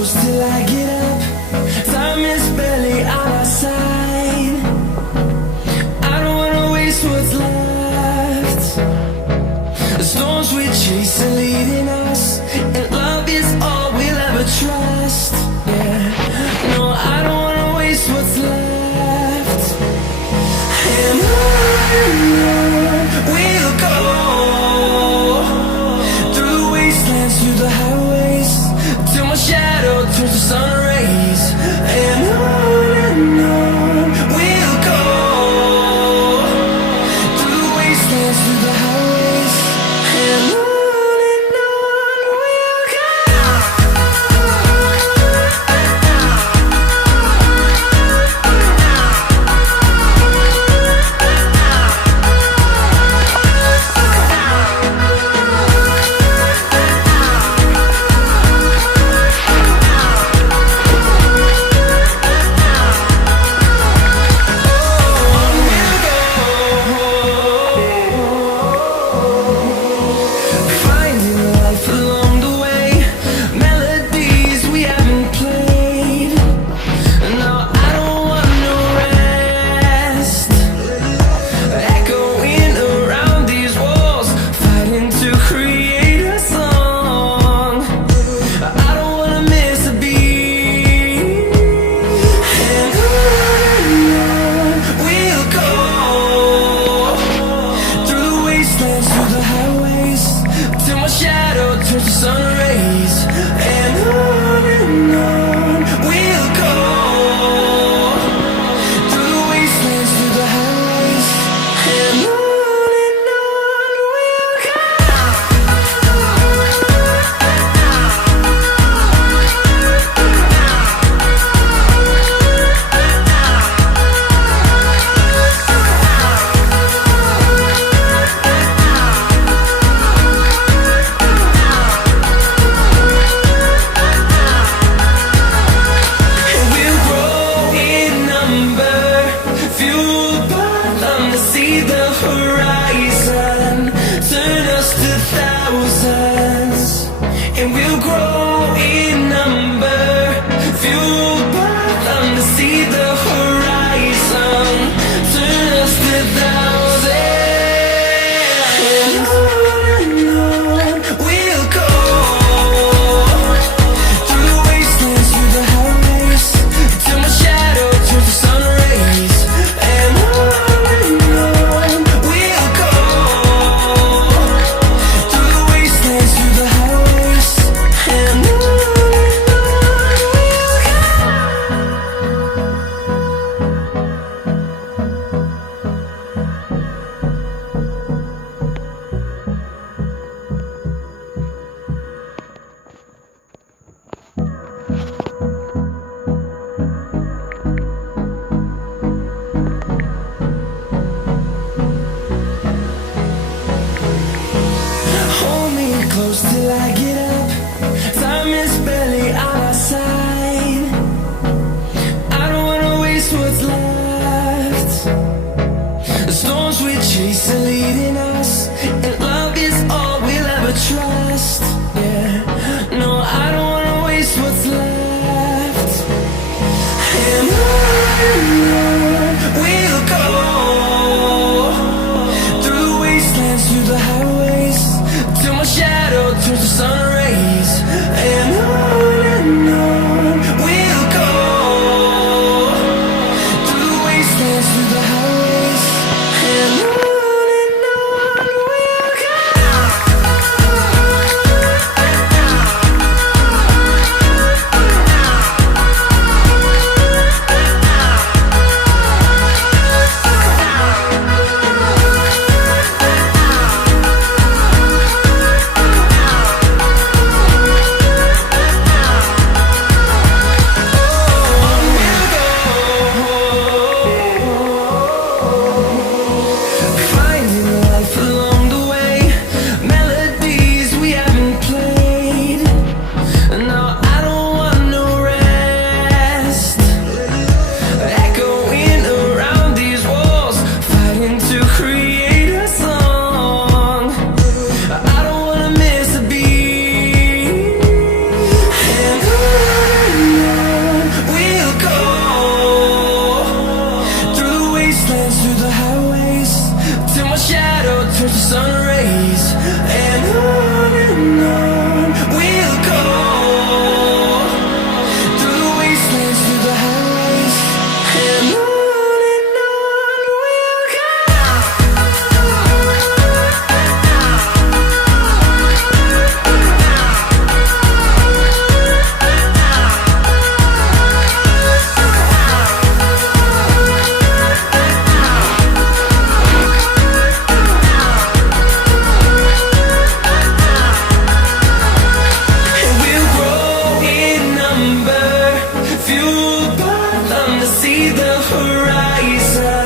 close till I get up. Time is barely on our side. I don't wanna waste what's left. The storms we chase are leading us, and love is all we'll ever trust. Yeah, no, I don't wanna waste what's left. And on we'll go, through the wastelands, through the highways, till my shadow turns to sun rays. And on we'll go, through the wastelands, through the highways. And on we'll go. Close till I get up. Time is barely on our side. I don't wanna waste what's left. The storms we chase are leading us, and love is all we'll ever trust. Yeah, no, I don't wanna waste what's left. And on we'll go, through the wastelands, through the highways, till my shadow turns to sun rays. And on we'll go, through the wastelands, through the highways. And on we'll go. see the horizon.